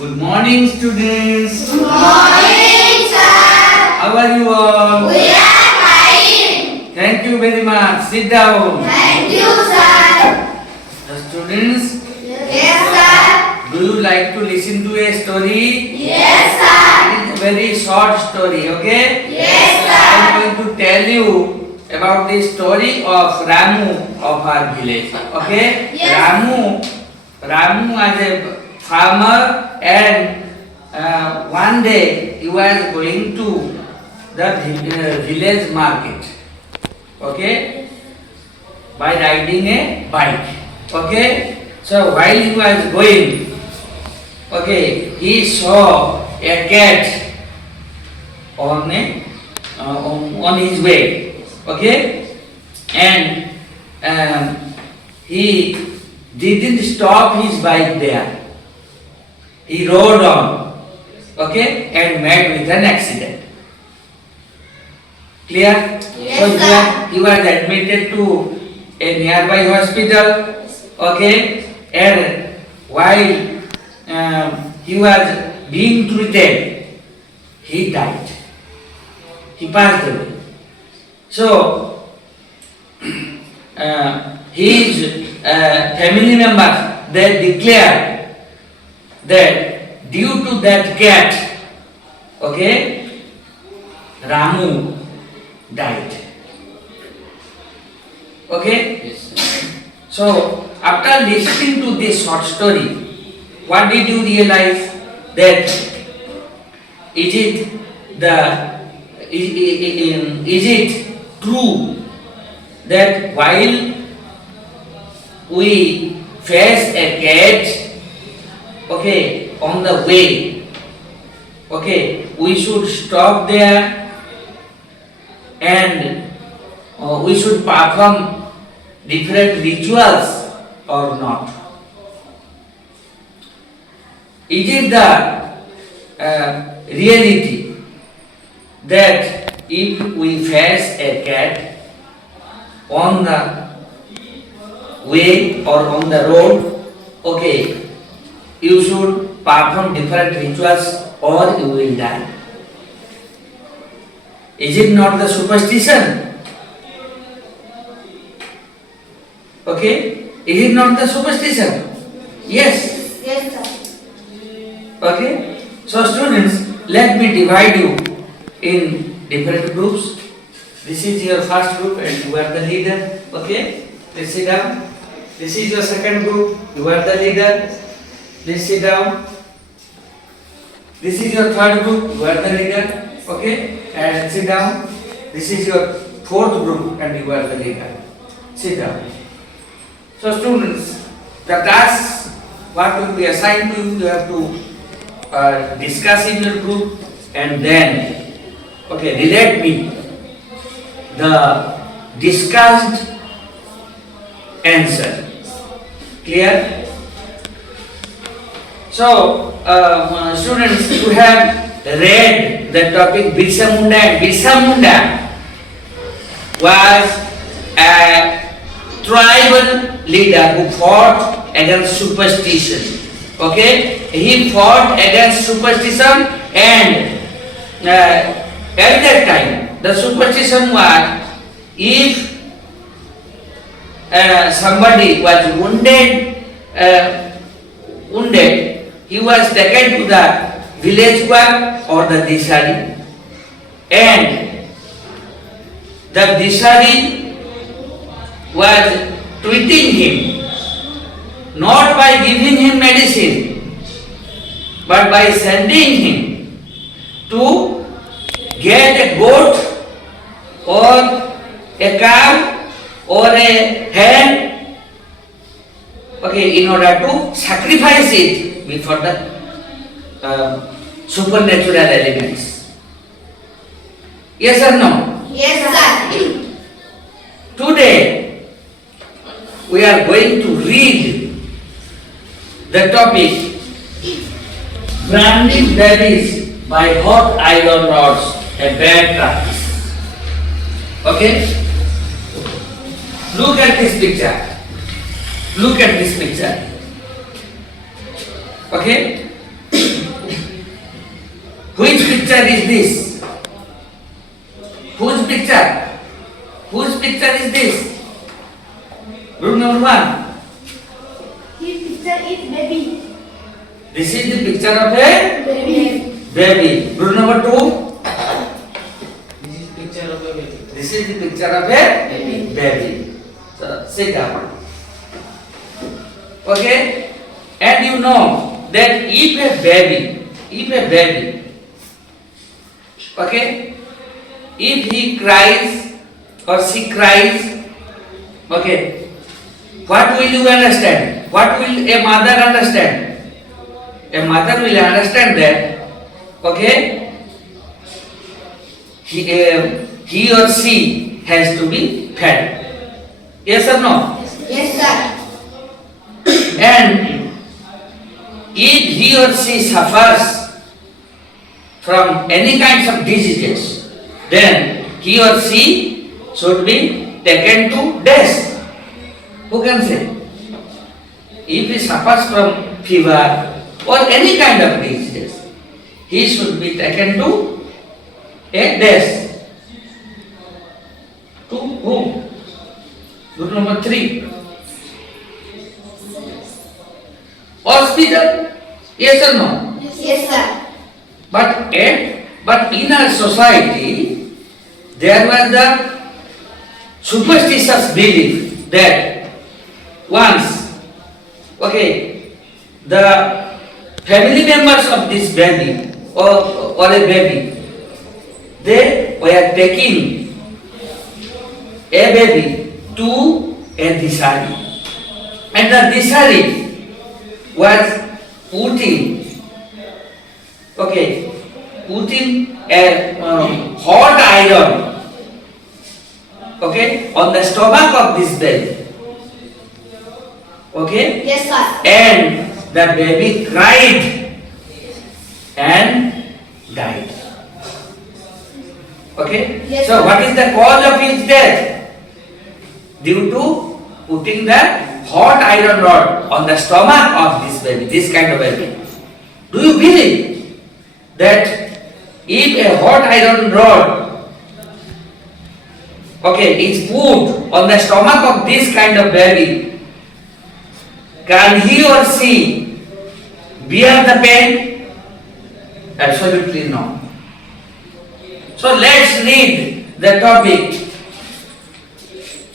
Good morning, students. Good morning, sir. How are you all? We are fine. Thank you very much. Sit down. Thank you, sir. Students, Yes, sir. do you like to listen to a story? Yes, sir. It's a very short story, okay? Yes, I sir. am going to tell you about the story of Ramu of our village. Okay? Yes. Ramu was a farmer, and one day he was going to the village market. Okay? By riding a bike. Okay? So while he was going, okay, he saw a cat on his way. Okay? And he didn't stop his bike there. He rode on, okay, and met with an accident. Clear? Yes, So sir. he was admitted to a nearby hospital, okay, and while he was being treated, he died. He passed away. So his family members, they declared that due to that cat, okay, Ramu died. Okay? Yes. So after listening to this short story, what did you realize? That is it true that while we face a cat, okay, on the way, okay, we should stop there and we should perform different rituals or not? Is it the reality that if we face a cat on the way or on the road, okay, you should perform different rituals or you will die? Is it not the superstition? Okay? Is it not the superstition? Yes. Yes, sir. Okay? So students, let me divide you in different groups. This is your first group and you are the leader. Okay? Please sit down. This is your second group. You are the leader. Please sit down. This is your third group. You are the leader. Okay? And sit down. This is your fourth group and you are the leader. Sit down. So students, the task what will be assigned to you, you have to discuss in your group and then, okay, relate me the discussed answer. Clear? So, students, you have read the topic Birsa Munda, and Birsa Munda was a tribal leader who fought against superstition. Okay? He fought against superstition, and at that time the superstition was if somebody was wounded, he was taken to the village square or the dishari, and the dishari was treating him not by giving him medicine but by sending him to get a goat or a cow or a hen, okay, in order to sacrifice it before the supernatural elements. Yes or no? Yes, sir. Today we are going to read the topic branding babies by hot iron rods, a bad practice. Okay? Look at this picture. Look at this picture. Okay? Which picture is this? Whose picture? Whose picture is this? Group number 1. His picture is baby. This is the picture of a Baby. baby. Group number 2. This is picture of a baby. This is the picture of a baby. So sit down. Okay? And you know that if a baby, okay, if he cries or she cries, okay, what will you understand? What will a mother understand? A mother will understand that, okay, he or she has to be fed. Yes or no? Yes, sir. And if he or she suffers from any kinds of diseases, then he or she should be taken to death. Who can say? If he suffers from fever or any kind of diseases, he should be taken to a death. To whom? Group number 3. Hospital? Yes or no? Yes, sir. But in our society, there was the superstitious belief that once, okay, the family members of this baby or a baby, they were taking a baby to a disari, and the disari was putting a hot iron, okay, on the stomach of this baby, okay, Yes, sir. and the baby cried and died. Okay? Yes, So sir. what is the cause of his death? Due to putting the hot iron rod on the stomach of this baby, this kind of baby. Do you believe that if a hot iron rod, okay, is put on the stomach of this kind of baby, can he or she bear the pain? Absolutely no. So let's read the topic.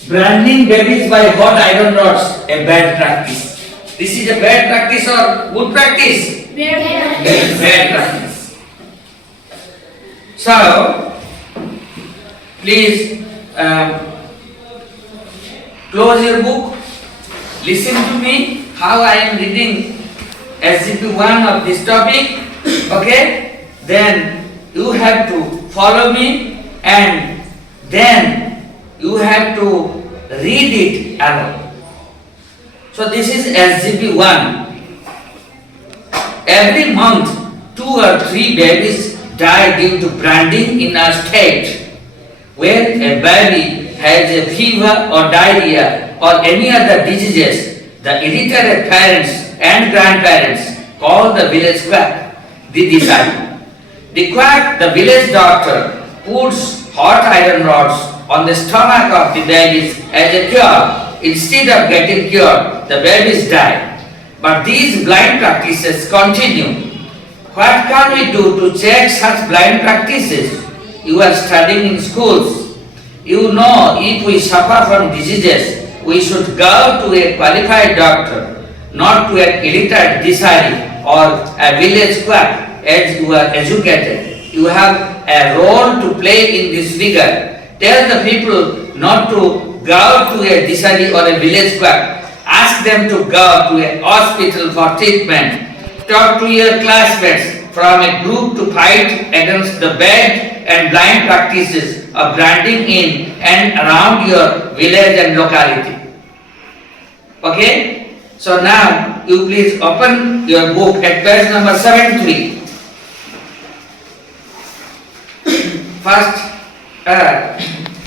Branding babies by hot iron rods, a bad practice. This is a bad practice or good practice? Bad practice. So, please close your book. Listen to me how I am reading SGP1 of this topic. Okay? Then you have to follow me and then you have to read it alone. So this is SGP1. Every month, 2 or 3 babies die due to branding in our state. When a baby has a fever or diarrhea or any other diseases, the illiterate parents and grandparents call the village quack, the decide. The quack, the village doctor, puts hot iron rods on the stomach of the babies as a cure. Instead of getting cured, the babies die. But these blind practices continue. What can we do to check such blind practices? You are studying in schools. You know if we suffer from diseases, we should go to a qualified doctor, not to an illiterate disari or a village quack as you are educated. You have a role to play in this figure. Tell the people not to go to a disari or a village quack. Ask them to go to a hospital for treatment. Talk to your classmates from a group to fight against the bad and blind practices of branding in and around your village and locality. Okay? So now you please open your book at page number 73. First,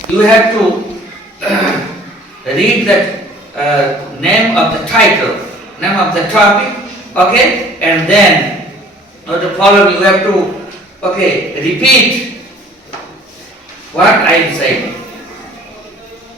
you have to read the name of the title, name of the topic, okay? And then, to follow, you have to Okay, repeat what I said.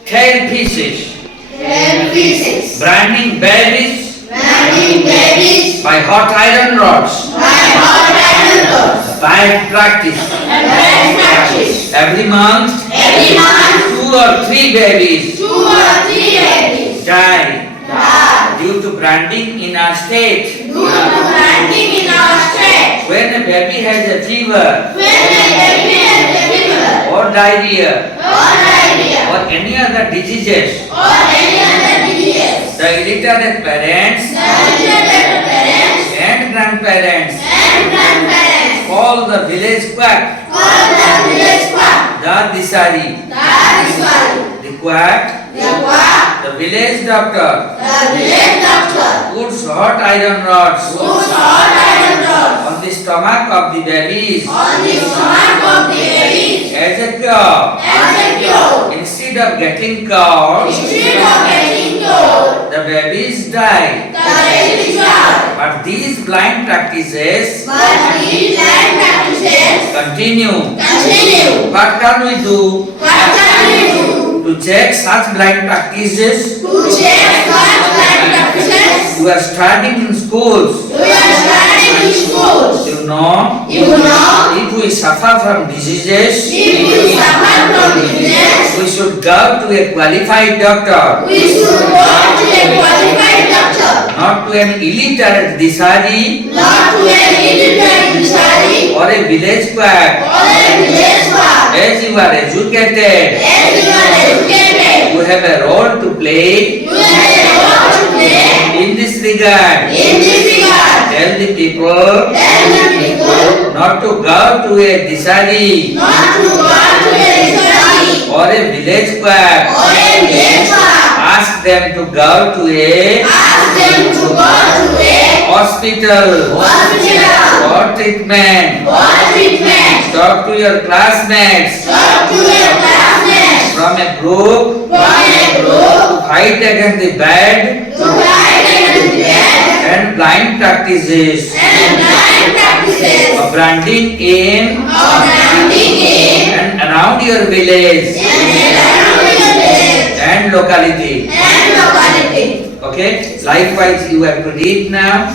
10 pieces. 10 pieces. Branding babies Branding babies by hot iron rods. by hot iron rods. By practice. And by practice. Every month, Every month, 2 or 3 babies 2 or 3 babies die die due to branding in our state. due to branding in our state. When a baby has a fever When a baby has a fever or diarrhea or diarrhea or any other diseases, or any other disease, the illiterate parents the illiterate parents and grandparents and grandparents call the village quack call the village quack. the disari. That is why The quack, the quack, the village doctor, the village doctor, puts hot iron rods puts hot iron rods on the stomach of the babies on the stomach of the babies as a cure. as a cure. Instead of getting cured, Instead of getting cured, the babies die. the babies die. But these blind practices But these land practices continue. continue. What can we do What can we do to check such blind practices? to check such land practices? You are studying in schools. We are studying in schools. You know, You know, if we suffer from diseases, if we suffer from disease, we should go to a qualified doctor, we should go to a qualified doctor, not to an illiterate disari not to an illiterate missionary or a village quack. or a village quack. As you are educated, As you are educated, you have a role to play you have a role to play in this regard. in this regard. Tell the people Tell the people not to go to a disari not to go to a missionary or a village quack. or a village quack. Ask them to go to a Ask them to go to a hospital hospital for treatment. for treatment. Talk to your classmates Talk to your classmates from a group from a group to fight against the bad to fight against death and blind practices and blind practices of branding in of branding in and around your village and around your village and locality. and locality. Okay? Likewise, you have to read now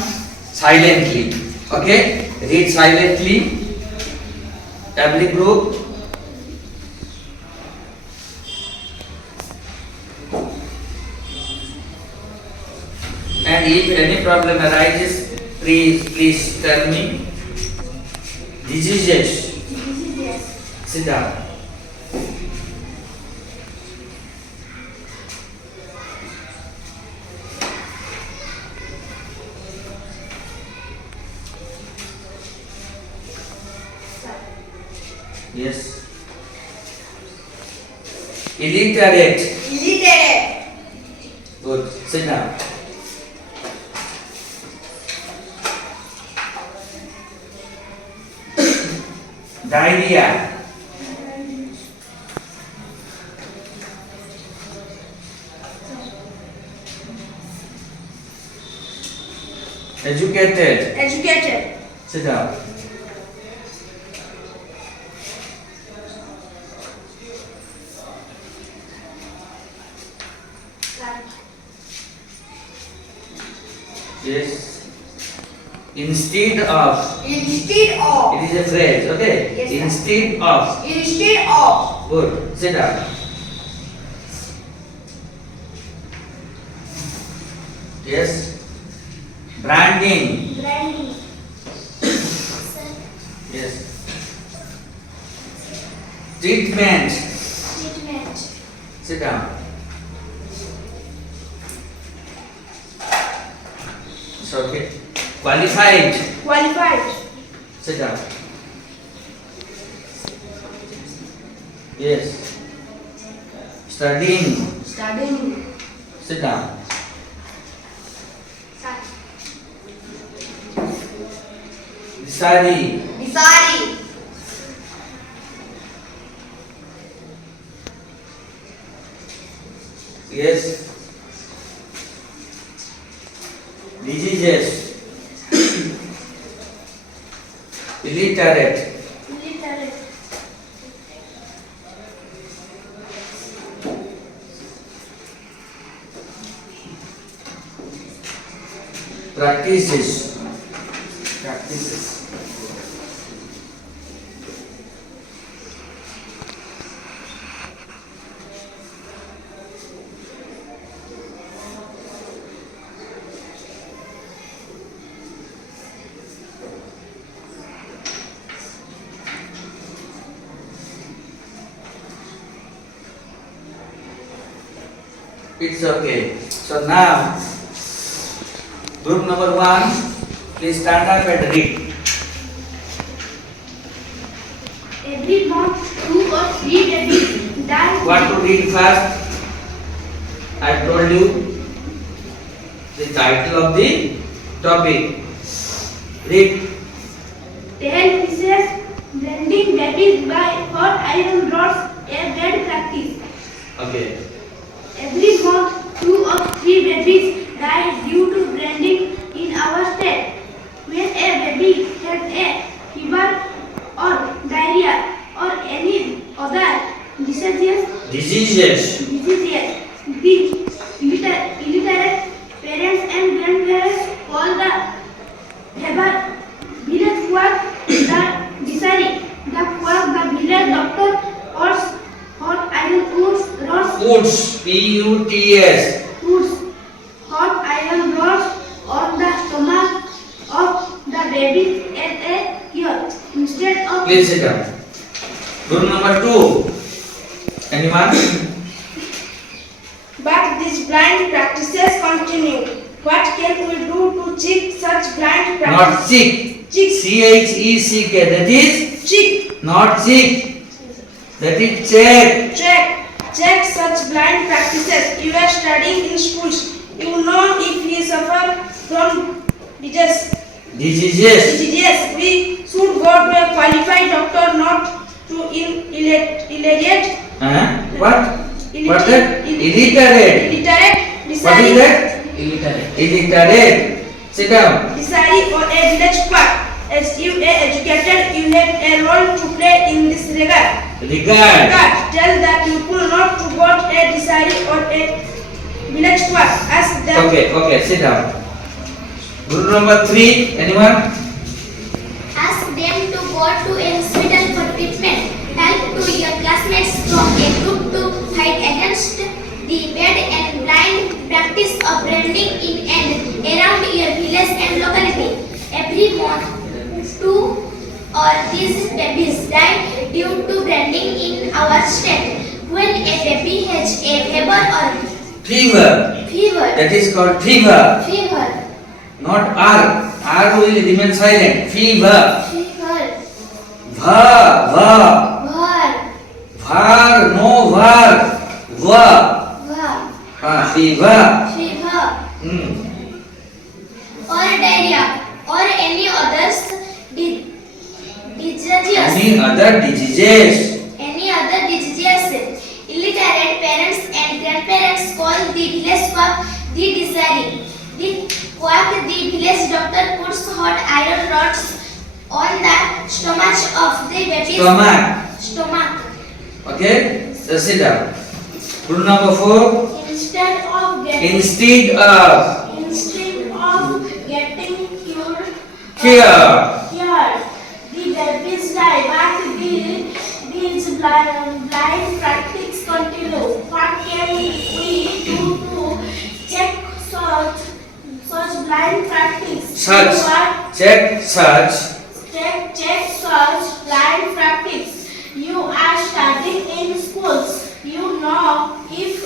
silently. Okay? Read silently. Every group. And if any problem arises, please tell me. Diseases. Sit down. Yes. Illiterate. Illiterate. Good. Sit down. Diarrhea. Educated. Educated. Sit down. Yes. Instead of. Instead of. It is a phrase, okay? Yes, sir. Instead of. Instead of. Good. Sit down. Yes. Branding. Branding. Yes. Treatment. Treatment. Sit down. It's okay. Qualified. Qualified. Sit down. Yes. Studying. Studying. Sit down. Study. Disari. Yes. Diseases. Illiterate. practices. Practices. It's okay. So now, group number 1, please stand up and read. Every month, 2 or 3 babies die. What to read first? I told you the title of the topic. Read. 10 pieces blending babies by hot iron rods, a bad practice. Okay. Every month, 2 or 3 babies die due to blending in our state. When a baby has a fever or diarrhea or any other diseases, the illiterate parents and grandparents call the village quack the disari, the quack the village doctor or hot iron rods. Puts. P-U-T-S. Puts hot iron rods on the stomach of the baby as a cure instead of. Please sit down. Group number 2. Anyone? But these blind practices continue. What can we do to check such blind Not practices? sick. Chick. C-H-E-C-K. That is Check. not sick. That is check. Check such blind practices. You are studying in schools. You know if he suffer from diseases. Diseases. We should go to a qualified doctor, not to illiterate. What? What that? Illiterate. What is that? Illiterate. Sit down. Disari or a village quack. As you are educated, you have a role to play in this regard. Regard. Tell the people not to go to a disari or a village quack. Ask them. Okay, sit down. Group number 3, anyone? Ask them to go to a hospital for treatment. Help to your classmates from a group to fight against the bad and blind practice of branding in and around your village and locality. Every month, 2 or these babies die due to branding in our state. When a baby has a fever, That is called fever. fever, Not R. R will remain silent. Fever. var, Var. No var. Fever. or diarrhea or any others Any other diseases. Illiterate parents and grandparents call the village quack the disari. The quack, the village doctor puts hot iron rods on the stomach of the baby's stomach. Okay? So sit down. Rule number 4. Instead of getting Instead of getting cured, cure. the babies die, but these blind practice continue. What can we do to check such blind practice? Check such blind practice. You are studying in schools. You know if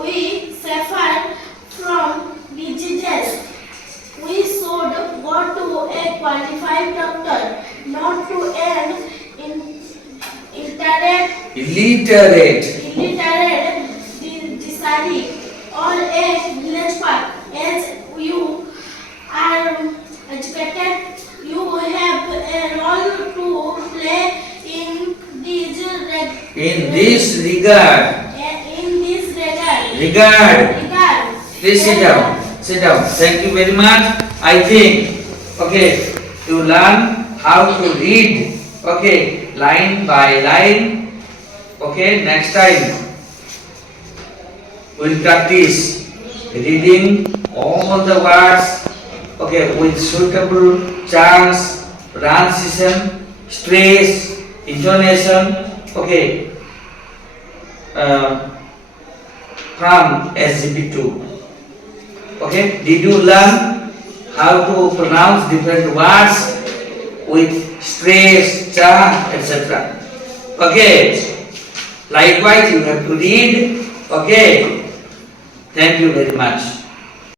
we suffer from diseases, we should go to a qualified doctor, not to an illiterate disari or a village quack. As you are educated, you have a role to play in this regard. Please sit down. Thank you very much. I think, okay, you learn how to read, okay, line by line. Okay, next time we'll practice reading all the words, Okay, with suitable chance, pronunciation, stress, intonation. Okay, from SGP2. Okay, did you learn how to pronounce different words with stress, chant, etc.? Okay, likewise you have to read. Okay, thank you very much.